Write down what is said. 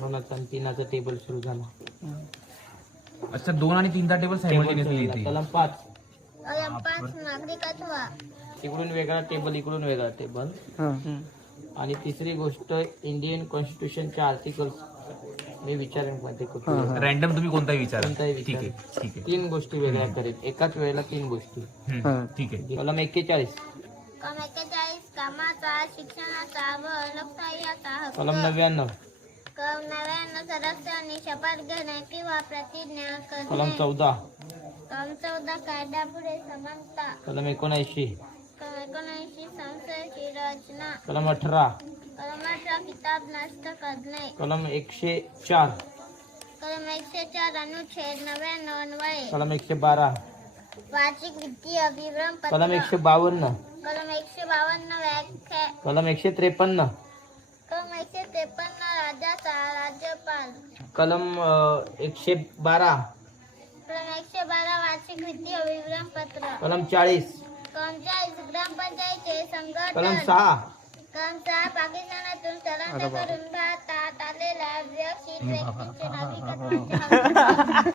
दोनाचा आणि तीनाचा टेबल सुरू झाला. अच्छा 2 आणि 3चा टेबल सायमल्टेनियसली येते. कलम 5 नागरिकत्व. इकडून वेगळा टेबल, इकडून वेगळा टेबल. आणि तिसरी गोष्ट इंडियन कॉन्स्टिट्यूशनच्या आर्टिकल्स मी विचारेन मध्ये रॅन्डम तुम्ही कोणताही विचारा. कोणताही ठीक विचार. आहे ठीक आहे 3 गोष्टी वेगळ्या करेल एकाच वेळेला 3 गोष्टी. ठीक आहे. कलम 41 कलम 41 कामाचा, शिक्षणाचा व लोकशाहीचा हक्क. कलम 99 कलम 99 सदस्यांनी शपथ घेणे किंवा प्रतिज्ञा कलम करणे. 14 कलम 14 कायद्यापुढे समानता. कलम 79 कलम 79 संसदेची रचना. कलम 18 कलम 18 किताब नष्ट करणे. कलम 104 कलम 104 अनुच्छेद 99 अन्वये कलम 112 वार्षिक वित्तीय विवरणपत्र. कलम 152 कलम 152 व्याख्या. कलम 153 कलम 153 राज्याचा राज्यपाल. कलम 112 कलम 112 वार्षिक वित्तीय विवरणपत्र. कलम 40 कलम 40 ग्रामपंचायतीचे संघटन. कलम 6 कलम 6 पाकिस्तानातून स्थलांतर करून भारतात आलेल्या व्यवस्थित व्यक्तींचे नागरिकत्वाचे हक्क.